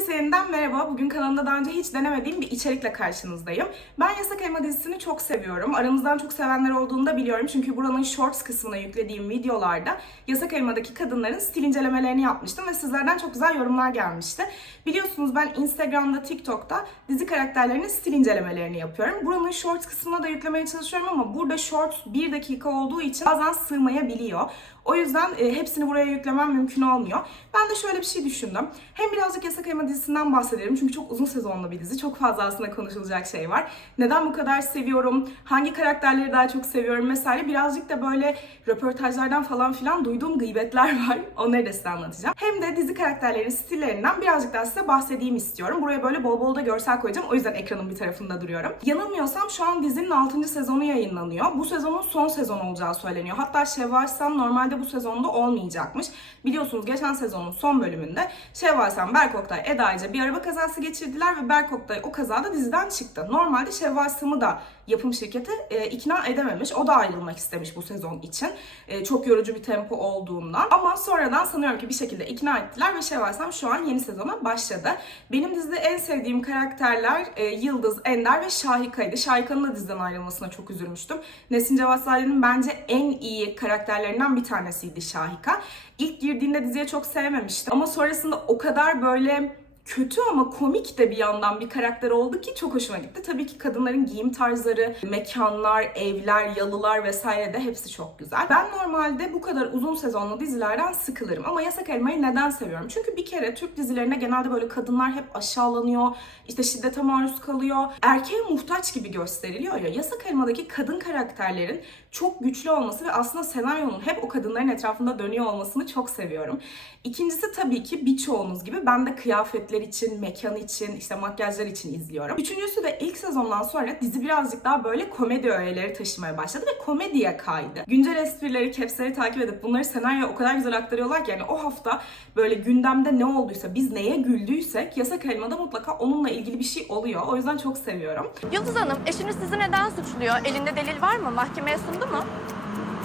Yeniden merhaba. Bugün kanalımda daha önce hiç denemediğim bir içerikle karşınızdayım. Ben Yasak Elma dizisini çok seviyorum. Aramızdan çok sevenler olduğunu da biliyorum. Çünkü buranın shorts kısmına yüklediğim videolarda Yasak Elma'daki kadınların stil incelemelerini yapmıştım ve sizlerden çok güzel yorumlar gelmişti. Biliyorsunuz ben Instagram'da, TikTok'ta dizi karakterlerinin stil incelemelerini yapıyorum. Buranın shorts kısmına da yüklemeye çalışıyorum ama burada shorts 1 dakika olduğu için bazen sığmayabiliyor. O yüzden e, hepsini buraya yüklemem mümkün olmuyor. Ben de şöyle bir şey düşündüm. Hem birazcık Yasak Elma dizisinden bahsedelim. Çünkü çok uzun sezonlu bir dizi. Çok fazla aslında konuşulacak şey var. Neden bu kadar seviyorum? Hangi karakterleri daha çok seviyorum vesaire. Birazcık da böyle röportajlardan falan filan duyduğum gıybetler var. Onları da size anlatacağım. Hem de dizi karakterlerin stillerinden birazcık daha size bahsedeyim istiyorum. Buraya böyle bol bol da görsel koyacağım. O yüzden ekranın bir tarafında duruyorum. Yanılmıyorsam şu an dizinin 6. sezonu yayınlanıyor. Bu sezonun son sezon olacağı söyleniyor. Hatta Şevval Sam normalde bu sezonda olmayacakmış. Biliyorsunuz geçen sezonun son bölümünde Şevval Sam, Berk Oktay, Eda Ece bir araba kazası geçirdiler ve Berk Oktay o kazada diziden çıktı. Normalde Şevval Sam'ı da yapım şirketi e, ikna edememiş. O da ayrılmak istemiş bu sezon için. E, çok yorucu bir tempo olduğundan. Ama sonradan sanıyorum ki bir şekilde ikna ettiler ve Şevval Sam şu an yeni sezona başladı. Benim dizide en sevdiğim karakterler e, Yıldız, Ender ve Şahika'ydı. Şahika'nın da diziden ayrılmasına çok üzülmüştüm. Nesin Cevatzadeh'in bence en iyi karakterlerinden bir tanesiydi Şahika. İlk girdiğinde diziye çok sevmemiştim. Ama sonrasında o kadar böyle kötü ama komik de bir yandan bir karakter oldu ki çok hoşuma gitti. Tabii ki kadınların giyim tarzları, mekanlar, evler, yalılar vesaire de hepsi çok güzel. Ben normalde bu kadar uzun sezonlu dizilerden sıkılırım ama Yasak Elma'yı neden seviyorum? Çünkü bir kere Türk dizilerinde genelde böyle kadınlar hep aşağılanıyor, işte şiddete maruz kalıyor, erkeğe muhtaç gibi gösteriliyor ya. Yasak Elma'daki kadın karakterlerin çok güçlü olması ve aslında senaryonun hep o kadınların etrafında dönüyor olmasını çok seviyorum. İkincisi tabii ki birçoğunuz gibi ben de kıyafetler için, mekan için, işte makyajlar için izliyorum. Üçüncüsü de ilk sezondan sonra dizi birazcık daha böyle komedi öğeleri taşımaya başladı ve komediye kaydı. Güncel esprileri, capsleri takip edip bunları senaryoya o kadar güzel aktarıyorlar ki yani o hafta böyle gündemde ne olduysa, biz neye güldüysek Yasak Elma'da mutlaka onunla ilgili bir şey oluyor. O yüzden çok seviyorum. Yıldız Hanım, eşiniz sizi neden suçluyor? Elinde delil var mı? Mahkemeye sundu mu?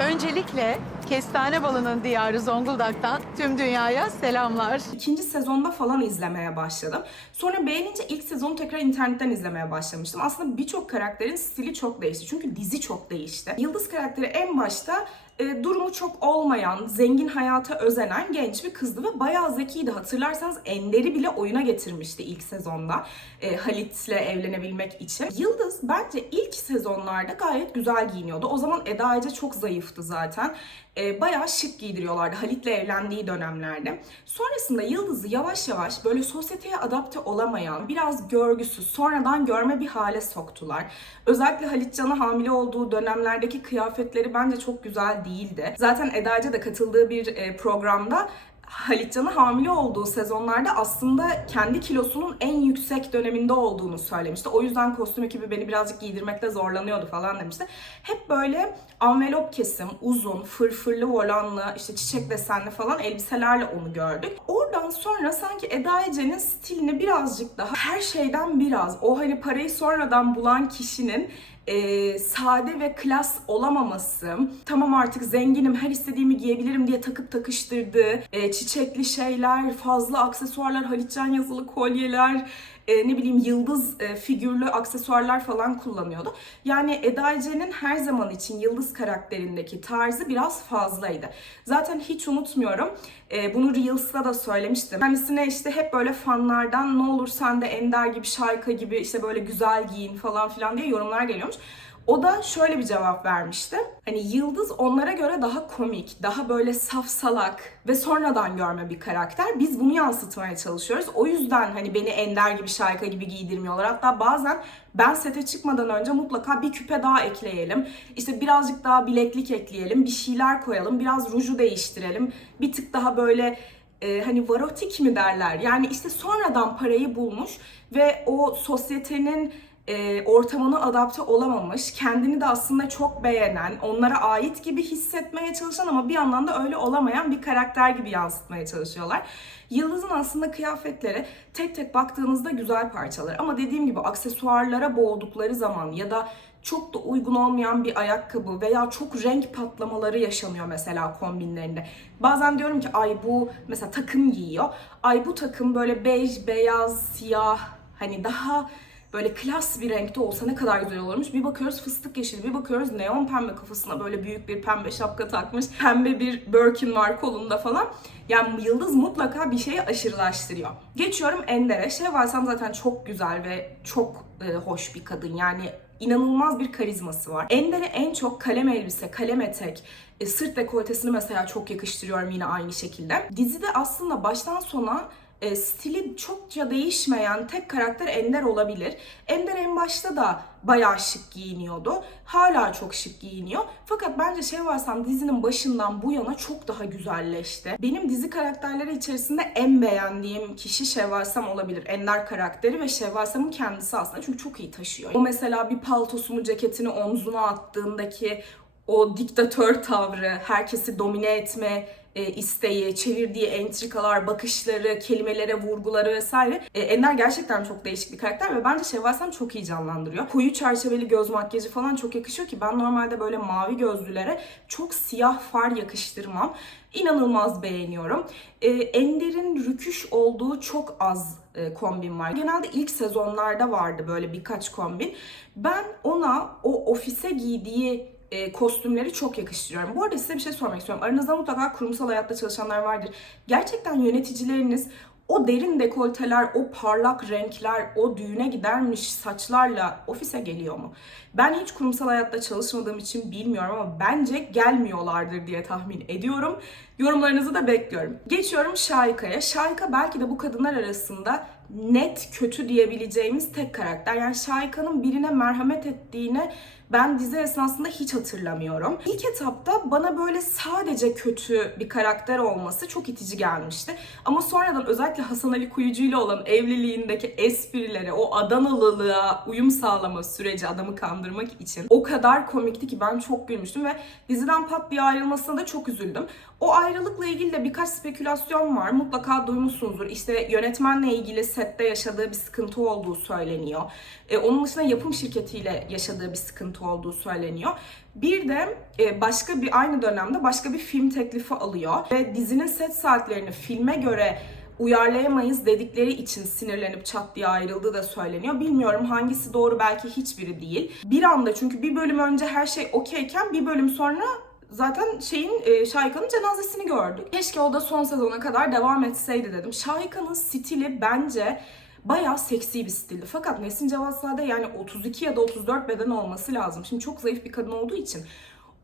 Öncelikle kestane balının diyarı Zonguldak'tan tüm dünyaya selamlar. İkinci sezonda falan izlemeye başladım. Sonra beğenince ilk sezonu tekrar internetten izlemeye başlamıştım. Aslında birçok karakterin stili çok değişti. Çünkü dizi çok değişti. Yıldız karakteri en başta e, durumu çok olmayan, zengin hayata özenen genç bir kızdı ve bayağı zekiydi. Hatırlarsanız Ender'i bile oyuna getirmişti ilk sezonda e, Halit'le evlenebilmek için. Yıldız bence ilk sezonlarda gayet güzel giyiniyordu. O zaman Eda Ece çok zayıftı zaten. E, bayağı şık giydiriyorlardı Halit'le evlendiği dönemlerde. Sonrasında Yıldız'ı yavaş yavaş böyle sosyeteye adapte olamayan, biraz görgüsüz, sonradan görme bir hale soktular. Özellikle Halit Can'a hamile olduğu dönemlerdeki kıyafetleri bence çok güzel değildi. Zaten Eda Ece de katıldığı bir e, programda Halit Can'ın hamile olduğu sezonlarda aslında kendi kilosunun en yüksek döneminde olduğunu söylemişti. O yüzden kostüm ekibi beni birazcık giydirmekte zorlanıyordu falan demişti. Hep böyle envelop kesim, uzun, fırfırlı volanlı, işte çiçek desenli falan elbiselerle onu gördük. Oradan sonra sanki Eda Ece'nin stilini birazcık daha her şeyden biraz, o hani parayı sonradan bulan kişinin e, sade ve klas olamaması, tamam artık zenginim her istediğimi giyebilirim diye takıp takıştırdığı e, çiçekli şeyler, fazla aksesuarlar, Halitcan yazılı kolyeler, e, ne bileyim yıldız e, figürlü aksesuarlar falan kullanıyordu. Yani Eda Ece'nin her zaman için yıldız karakterindeki tarzı biraz fazlaydı. Zaten hiç unutmuyorum. E, bunu Reels'ta da söylemiştim. Kendisine işte hep böyle fanlardan ne olur sen de Ender gibi, Şayka gibi işte böyle güzel giyin falan filan diye yorumlar geliyormuş. O da şöyle bir cevap vermişti. Hani Yıldız onlara göre daha komik, daha böyle saf salak ve sonradan görme bir karakter. Biz bunu yansıtmaya çalışıyoruz. O yüzden hani beni Ender gibi, Şayka gibi giydirmiyorlar. Hatta bazen ben sete çıkmadan önce mutlaka bir küpe daha ekleyelim. İşte birazcık daha bileklik ekleyelim, bir şeyler koyalım, biraz ruju değiştirelim. Bir tık daha böyle e, hani varotik mi derler? Yani işte sonradan parayı bulmuş ve o sosyetenin e, ortamına adapte olamamış, kendini de aslında çok beğenen, onlara ait gibi hissetmeye çalışan ama bir yandan da öyle olamayan bir karakter gibi yansıtmaya çalışıyorlar. Yıldız'ın aslında kıyafetleri tek tek baktığınızda güzel parçalar ama dediğim gibi aksesuarlara boğdukları zaman ya da çok da uygun olmayan bir ayakkabı veya çok renk patlamaları yaşanıyor mesela kombinlerinde. Bazen diyorum ki ay bu mesela takım giyiyor. Ay bu takım böyle bej, beyaz, siyah hani daha böyle klas bir renkte olsa ne kadar güzel olurmuş. Bir bakıyoruz fıstık yeşili, bir bakıyoruz neon pembe kafasına böyle büyük bir pembe şapka takmış. Pembe bir Birkin var kolunda falan. Yani Yıldız mutlaka bir şeyi aşırılaştırıyor. Geçiyorum Ender'e. Şevvalsem zaten çok güzel ve çok e, hoş bir kadın. Yani inanılmaz bir karizması var. Ender'e en çok kalem elbise, kalem etek, e, sırt dekoltesini mesela çok yakıştırıyorum yine aynı şekilde. Dizide aslında baştan sona e, stili çokça değişmeyen tek karakter Ender olabilir. Ender en başta da bayağı şık giyiniyordu. Hala çok şık giyiniyor. Fakat bence Şevvalsem dizinin başından bu yana çok daha güzelleşti. Benim dizi karakterleri içerisinde en beğendiğim kişi Şevvalsem olabilir. Ender karakteri ve Şevvalsem'in kendisi aslında çünkü çok iyi taşıyor. O mesela bir paltosunu, ceketini omzuna attığındaki o diktatör tavrı, herkesi domine etme e, isteği, çevirdiği entrikalar, bakışları, kelimelere vurguları vesaire. E, Ender gerçekten çok değişik bir karakter ve bence Şevvalsem çok iyi canlandırıyor. Koyu çerçeveli göz makyajı falan çok yakışıyor ki ben normalde böyle mavi gözlülere çok siyah far yakıştırmam. İnanılmaz beğeniyorum. E, Ender'in rüküş olduğu çok az e, kombin var. Genelde ilk sezonlarda vardı böyle birkaç kombin. Ben ona o ofise giydiği e, kostümleri çok yakıştırıyorum. Bu arada size bir şey sormak istiyorum. Aranızda mutlaka kurumsal hayatta çalışanlar vardır. Gerçekten yöneticileriniz o derin dekolteler, o parlak renkler, o düğüne gidermiş saçlarla ofise geliyor mu? Ben hiç kurumsal hayatta çalışmadığım için bilmiyorum ama bence gelmiyorlardır diye tahmin ediyorum. Yorumlarınızı da bekliyorum. Geçiyorum Şahika'ya. Şahika belki de bu kadınlar arasında net kötü diyebileceğimiz tek karakter. Yani Şahika'nın birine merhamet ettiğini ben dizi esnasında hiç hatırlamıyorum. İlk etapta bana böyle sadece kötü bir karakter olması çok itici gelmişti. Ama sonradan özellikle Hasan Ali Kuyucu ile olan evliliğindeki esprilere, o Adanalılığa uyum sağlama süreci adamı kandırmak için o kadar komikti ki ben çok gülmüştüm ve diziden pat diye ayrılmasına da çok üzüldüm. O ayrılıkla ilgili de birkaç spekülasyon var. Mutlaka duymuşsunuzdur. İşte yönetmenle ilgili sette yaşadığı bir sıkıntı olduğu söyleniyor. E, onun dışında yapım şirketiyle yaşadığı bir sıkıntı olduğu söyleniyor. Bir de e, başka bir aynı dönemde başka bir film teklifi alıyor ve dizinin set saatlerini filme göre uyarlayamayız dedikleri için sinirlenip çat diye ayrıldığı da söyleniyor. Bilmiyorum hangisi doğru belki hiçbiri değil. Bir anda çünkü bir bölüm önce her şey okeyken bir bölüm sonra zaten şeyin e, Şahika'nın cenazesini gördük. Keşke o da son sezona kadar devam etseydi dedim. Şahika'nın stili bence bayağı seksi bir stildi. Fakat Nesin Cevatzade yani 32 ya da 34 beden olması lazım. Şimdi çok zayıf bir kadın olduğu için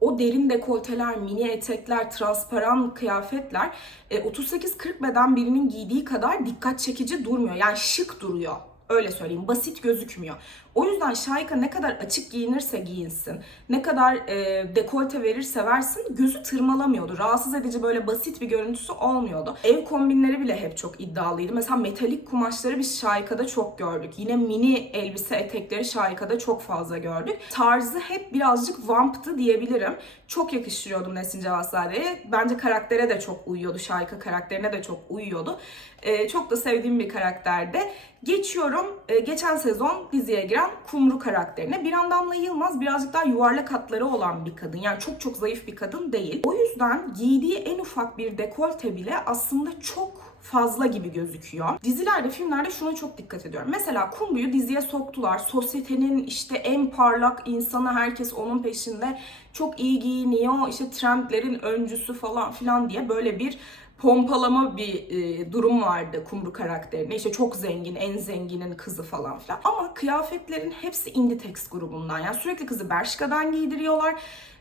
o derin dekolteler, mini etekler, transparan kıyafetler e, 38-40 beden birinin giydiği kadar dikkat çekici durmuyor. Yani şık duruyor. Öyle söyleyeyim. Basit gözükmüyor. O yüzden Şayka ne kadar açık giyinirse giyinsin, ne kadar e, dekolte verirse versin gözü tırmalamıyordu. Rahatsız edici böyle basit bir görüntüsü olmuyordu. Ev kombinleri bile hep çok iddialıydı. Mesela metalik kumaşları biz Şayka'da çok gördük. Yine mini elbise etekleri Şayka'da çok fazla gördük. Tarzı hep birazcık vamptı diyebilirim. Çok yakıştırıyordum Nesin Cevazzade'ye. Bence karaktere de çok uyuyordu. Şayka karakterine de çok uyuyordu. E, çok da sevdiğim bir karakterdi. Geçiyorum e, geçen sezon diziye giren Kumru karakterine. Bir Damla Yılmaz birazcık daha yuvarlak hatları olan bir kadın. Yani çok çok zayıf bir kadın değil. O yüzden giydiği en ufak bir dekolte bile aslında çok fazla gibi gözüküyor. Dizilerde, filmlerde şuna çok dikkat ediyorum. Mesela Kumru'yu diziye soktular. Sosyetenin işte en parlak insanı herkes onun peşinde. Çok iyi giyiniyor. işte trendlerin öncüsü falan filan diye böyle bir pompalama bir e, durum vardı Kumru karakterine. İşte çok zengin, en zenginin kızı falan filan. Ama kıyafetlerin hepsi Inditex grubundan. Yani sürekli kızı Bershka'dan giydiriyorlar.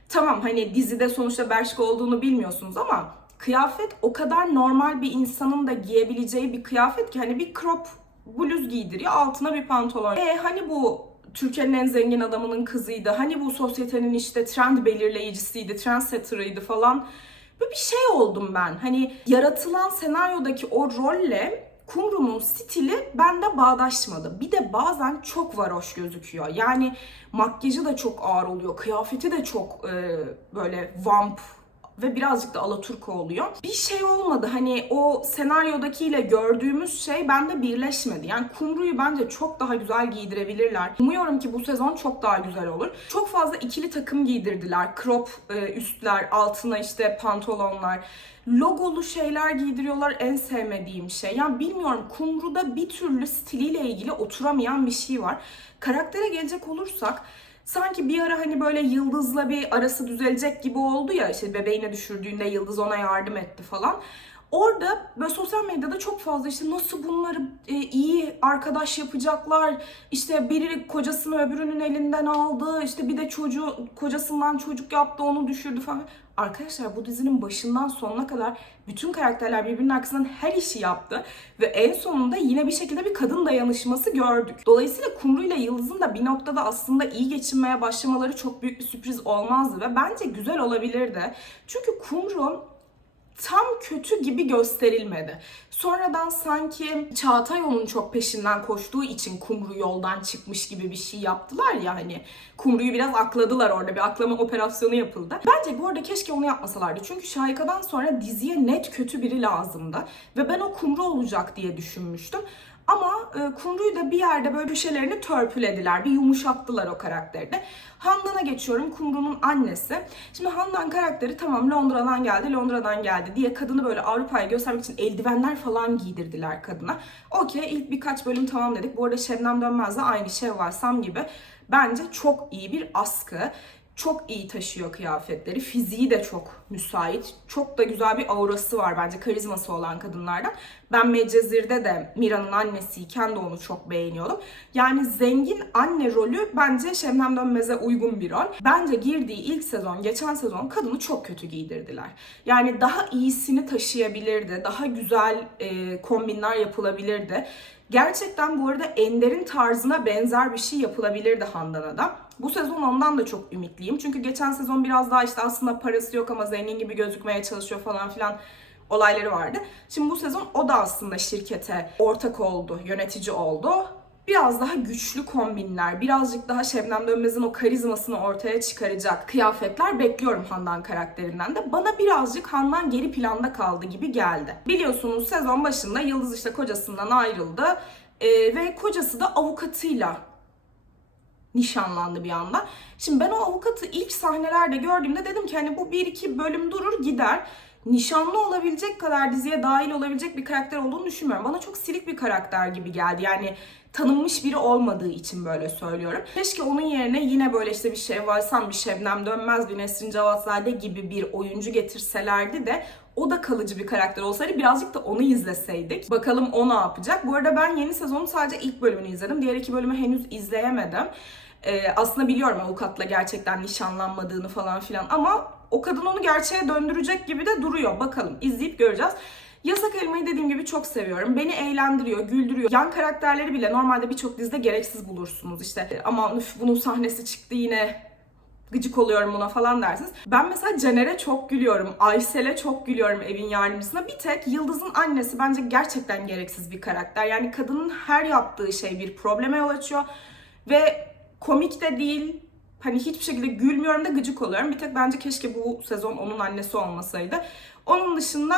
Tamam hani dizide sonuçta Bershka olduğunu bilmiyorsunuz ama kıyafet o kadar normal bir insanın da giyebileceği bir kıyafet ki hani bir crop bluz giydiriyor altına bir pantolon. E hani bu Türkiye'nin en zengin adamının kızıydı. Hani bu sosyetenin işte trend belirleyicisiydi, trendsetter'ıydı falan. Böyle bir şey oldum ben. Hani yaratılan senaryodaki o rolle Kumru'nun stili bende bağdaşmadı. Bir de bazen çok varoş gözüküyor. Yani makyajı da çok ağır oluyor. Kıyafeti de çok e, böyle vamp ve birazcık da alaturka oluyor. Bir şey olmadı. Hani o senaryodakiyle gördüğümüz şey bende birleşmedi. Yani Kumru'yu bence çok daha güzel giydirebilirler. Umuyorum ki bu sezon çok daha güzel olur. Çok fazla ikili takım giydirdiler. Crop e, üstler, altına işte pantolonlar. Logolu şeyler giydiriyorlar en sevmediğim şey. Yani bilmiyorum Kumru'da bir türlü stiliyle ilgili oturamayan bir şey var. Karaktere gelecek olursak Sanki bir ara hani böyle Yıldız'la bir arası düzelecek gibi oldu ya işte bebeğine düşürdüğünde Yıldız ona yardım etti falan. Orada böyle sosyal medyada çok fazla işte nasıl bunları e, iyi arkadaş yapacaklar, işte biri kocasını öbürünün elinden aldı, işte bir de çocuğu kocasından çocuk yaptı onu düşürdü falan. Arkadaşlar bu dizinin başından sonuna kadar bütün karakterler birbirinin arkasından her işi yaptı ve en sonunda yine bir şekilde bir kadın dayanışması gördük. Dolayısıyla Kumru ile Yıldız'ın da bir noktada aslında iyi geçinmeye başlamaları çok büyük bir sürpriz olmazdı ve bence güzel olabilirdi. Çünkü Kumru tam kötü gibi gösterilmedi. Sonradan sanki Çağatay onun çok peşinden koştuğu için Kumru yoldan çıkmış gibi bir şey yaptılar ya hani. Kumru'yu biraz akladılar orada bir aklama operasyonu yapıldı. Bence bu arada keşke onu yapmasalardı. Çünkü Şahika'dan sonra diziye net kötü biri lazımdı. Ve ben o Kumru olacak diye düşünmüştüm. Ama e, Kumru'yu da bir yerde böyle köşelerini törpülediler. Bir yumuşattılar o karakterde. Handan'a geçiyorum. Kumru'nun annesi. Şimdi Handan karakteri tamam Londra'dan geldi, Londra'dan geldi diye kadını böyle Avrupa'ya göstermek için eldivenler falan giydirdiler kadına. Okey ilk birkaç bölüm tamam dedik. Bu arada Şebnem Dönmez'le aynı şey var Sam gibi. Bence çok iyi bir askı. Çok iyi taşıyor kıyafetleri. Fiziği de çok müsait. Çok da güzel bir aurası var bence karizması olan kadınlardan. Ben Medcezir'de de Mira'nın annesiyken de onu çok beğeniyordum. Yani zengin anne rolü bence Şebnem Dönmez'e uygun bir rol. Bence girdiği ilk sezon, geçen sezon kadını çok kötü giydirdiler. Yani daha iyisini taşıyabilirdi. Daha güzel e, kombinler yapılabilirdi. Gerçekten bu arada Ender'in tarzına benzer bir şey yapılabilirdi Handan'a da. Bu sezon ondan da çok ümitliyim. Çünkü geçen sezon biraz daha işte aslında parası yok ama zengin gibi gözükmeye çalışıyor falan filan olayları vardı. Şimdi bu sezon o da aslında şirkete ortak oldu, yönetici oldu. Biraz daha güçlü kombinler, birazcık daha Şebnem Dönmez'in o karizmasını ortaya çıkaracak kıyafetler bekliyorum Handan karakterinden de. Bana birazcık Handan geri planda kaldı gibi geldi. Biliyorsunuz sezon başında Yıldız işte kocasından ayrıldı Ee, ve kocası da avukatıyla nişanlandı bir anda. Şimdi ben o avukatı ilk sahnelerde gördüğümde dedim ki hani bu bir iki bölüm durur gider. Nişanlı olabilecek kadar diziye dahil olabilecek bir karakter olduğunu düşünmüyorum. Bana çok silik bir karakter gibi geldi. Yani tanınmış biri olmadığı için böyle söylüyorum. Keşke onun yerine yine böyle işte bir Şevval Sam, bir Şebnem Dönmez, bir Nesrin Cavatzade gibi bir oyuncu getirselerdi de o da kalıcı bir karakter olsaydı birazcık da onu izleseydik. Bakalım o ne yapacak. Bu arada ben yeni sezonun sadece ilk bölümünü izledim. Diğer iki bölümü henüz izleyemedim. Ee, aslında biliyorum avukatla gerçekten nişanlanmadığını falan filan ama o kadın onu gerçeğe döndürecek gibi de duruyor. Bakalım izleyip göreceğiz. Yasak Elma'yı dediğim gibi çok seviyorum. Beni eğlendiriyor, güldürüyor. Yan karakterleri bile normalde birçok dizide gereksiz bulursunuz. İşte aman üf bunun sahnesi çıktı yine gıcık oluyorum buna falan dersiniz. Ben mesela Caner'e çok gülüyorum. Aysel'e çok gülüyorum evin yardımcısına. Bir tek Yıldız'ın annesi bence gerçekten gereksiz bir karakter. Yani kadının her yaptığı şey bir probleme yol açıyor. Ve komik de değil. Hani hiçbir şekilde gülmüyorum da gıcık oluyorum. Bir tek bence keşke bu sezon onun annesi olmasaydı. Onun dışında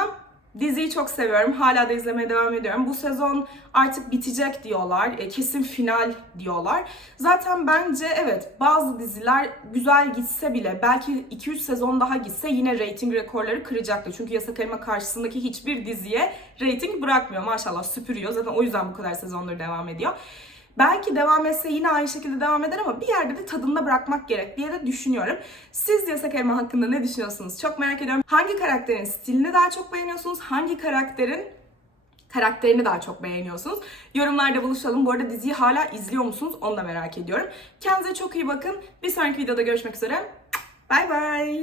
Diziyi çok seviyorum. Hala da izlemeye devam ediyorum. Bu sezon artık bitecek diyorlar. E, kesin final diyorlar. Zaten bence evet bazı diziler güzel gitse bile belki 2-3 sezon daha gitse yine reyting rekorları kıracaktı. Çünkü Yasak Elma karşısındaki hiçbir diziye reyting bırakmıyor. Maşallah süpürüyor. Zaten o yüzden bu kadar sezonları devam ediyor. Belki devam etse yine aynı şekilde devam eder ama bir yerde de tadında bırakmak gerek diye de düşünüyorum. Siz Yasak Elma hakkında ne düşünüyorsunuz? Çok merak ediyorum. Hangi karakterin stilini daha çok beğeniyorsunuz? Hangi karakterin karakterini daha çok beğeniyorsunuz? Yorumlarda buluşalım. Bu arada diziyi hala izliyor musunuz? Onu da merak ediyorum. Kendinize çok iyi bakın. Bir sonraki videoda görüşmek üzere. Bay bay.